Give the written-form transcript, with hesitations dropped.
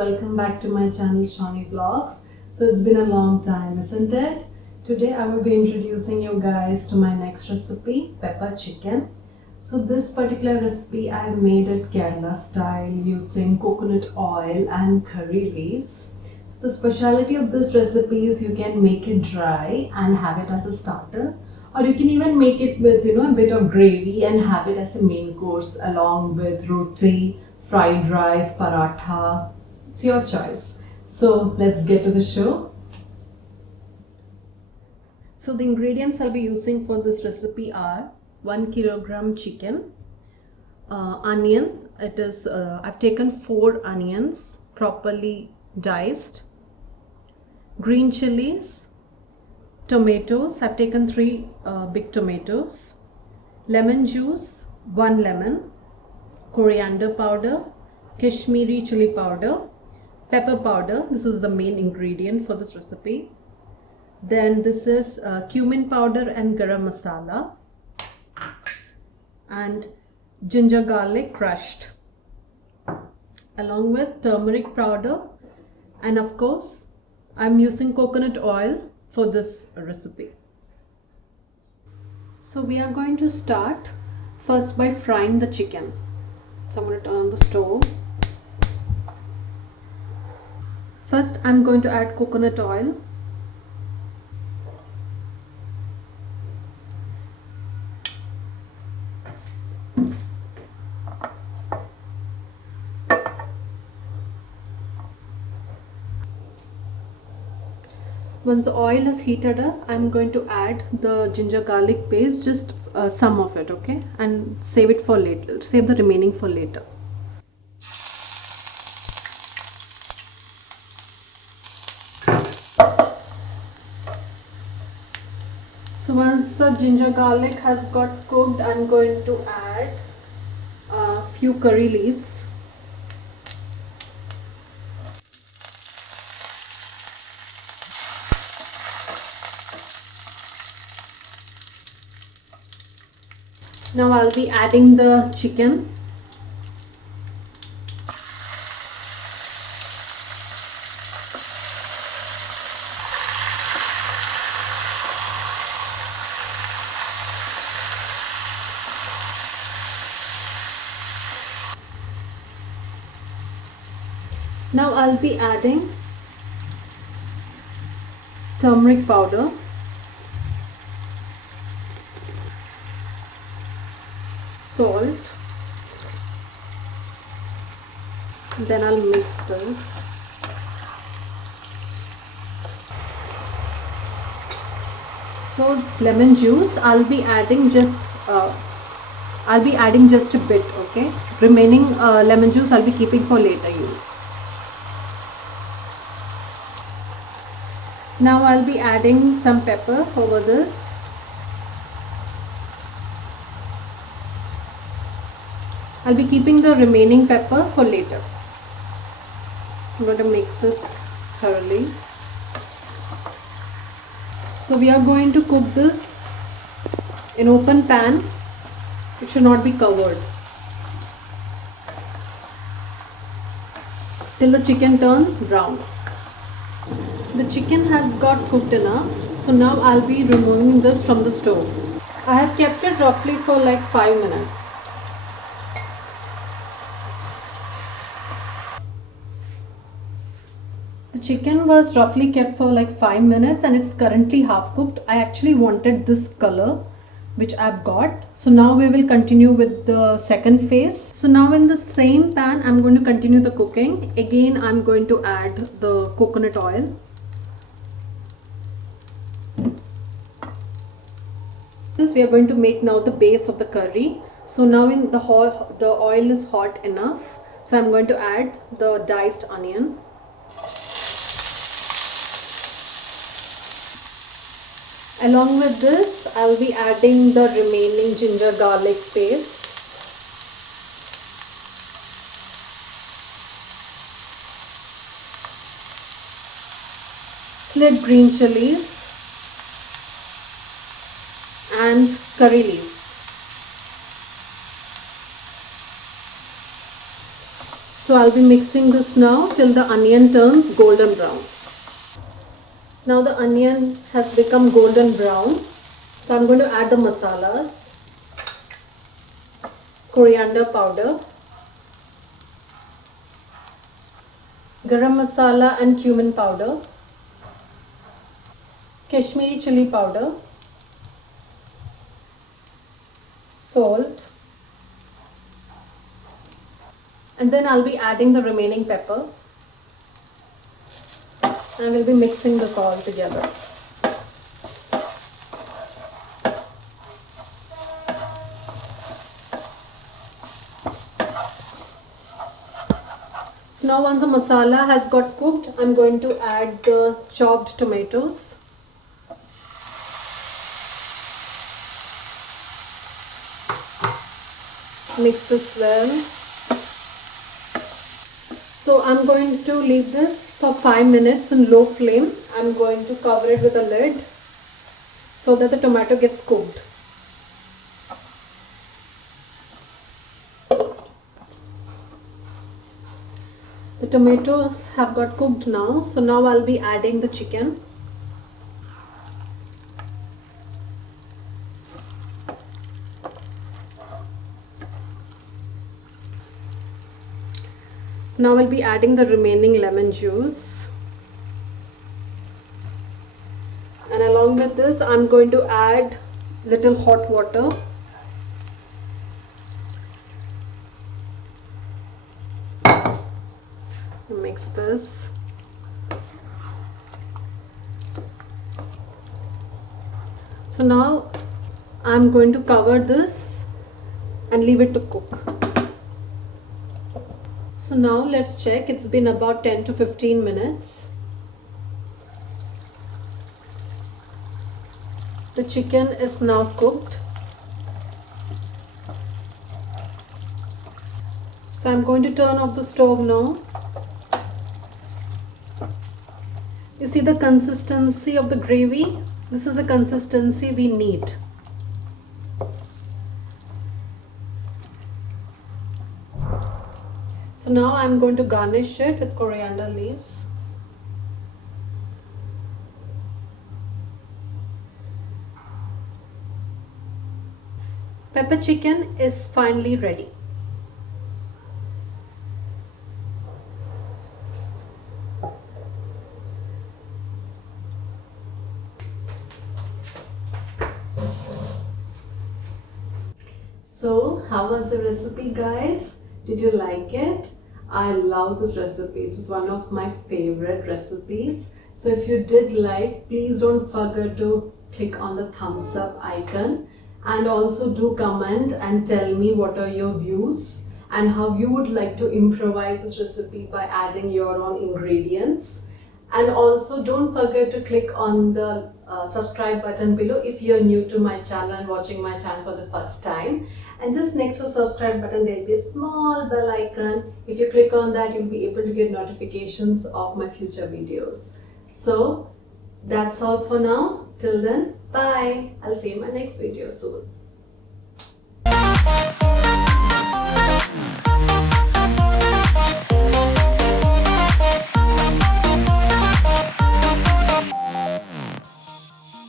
welcome back to my channel Shawnee Vlogs. So it's been a long time, isn't it? Today I will be introducing you guys to my next recipe, pepper chicken. So this particular recipe I have made it Kerala style using coconut oil and curry leaves. So the speciality of this recipe is you can make it dry and have it as a starter, or you can even make it with a bit of gravy and have it as a main course along with roti, fried rice, paratha. It's your choice. So let's get to the show. So the ingredients I'll be using for this recipe are 1 kilogram chicken, onion. I've taken 4 onions properly diced, green chilies, tomatoes. I've taken 3 big tomatoes, lemon juice, 1 lemon, coriander powder, Kashmiri chili powder, pepper powder. This is the main ingredient for this recipe. Then this is cumin powder and garam masala, and ginger garlic crushed, along with turmeric powder, and of course I'm using coconut oil for this recipe. So we are going to start first by frying the chicken. So I'm going to turn on the stove. First I'm going to add coconut oil. Once the oil is heated up, I'm going to add the ginger garlic paste, just some of it, okay, and save it for later, save the remaining for later. So once the ginger garlic has got cooked, I'm going to add a few curry leaves. Now I'll be adding the chicken. Now I'll be adding turmeric powder, salt, then I'll mix this. So lemon juice I'll be adding just a bit, okay. Remaining lemon juice I'll be keeping for later use. Now I'll be adding some pepper over this. I'll be keeping the remaining pepper for later. I'm going to mix this thoroughly. So we are going to cook this in open pan. It should not be covered till the chicken turns brown. The chicken has got cooked enough, so now I'll be removing this from the stove. I have kept it roughly for like 5 minutes. The chicken was roughly kept for like 5 minutes and it's currently half cooked. I actually wanted this color, which I've got. So now we will continue with the second phase. So now in the same pan I'm going to continue the cooking. Again I'm going to add the coconut oil. This we are going to make now the base of the curry. So now in the oil is hot enough, so I'm going to add the diced onion. Along with this, I'll be adding the remaining ginger garlic paste. Slit green chilies and curry leaves. So I'll be mixing this now till the onion turns golden brown. Now the onion has become golden brown. So I'm going to add the masalas. Coriander powder, garam masala and cumin powder, Kashmiri chili powder, salt, and then I'll be adding the remaining pepper. I will be mixing this all together. So now once the masala has got cooked, I'm going to add the chopped tomatoes. Mix this well. So I'm going to leave this for 5 minutes in low flame. I'm going to cover it with a lid so that the tomato gets cooked. The tomatoes have got cooked now, so now I'll be adding the chicken. Now I'll be adding the remaining lemon juice. And along with this, I'm going to add little hot water. Mix this. So now I'm going to cover this and leave it to cook. So now let's check. It's been about 10 to 15 minutes. The chicken is now cooked. So I'm going to turn off the stove now. You see the consistency of the gravy? This is the consistency we need. So now I'm going to garnish it with coriander leaves. Pepper chicken is finally ready. So, how was the recipe, guys? Did you like it? I love this recipe. This is one of my favorite recipes. So if you did like, please don't forget to click on the thumbs up icon, and also do comment and tell me what are your views and how you would like to improvise this recipe by adding your own ingredients. And also don't forget to click on the subscribe button below if you're new to my channel and watching my channel for the first time. And just next to the subscribe button, there'll be a small bell icon. If you click on that, you'll be able to get notifications of my future videos. So that's all for now. Till then, bye. I'll see you in my next video soon.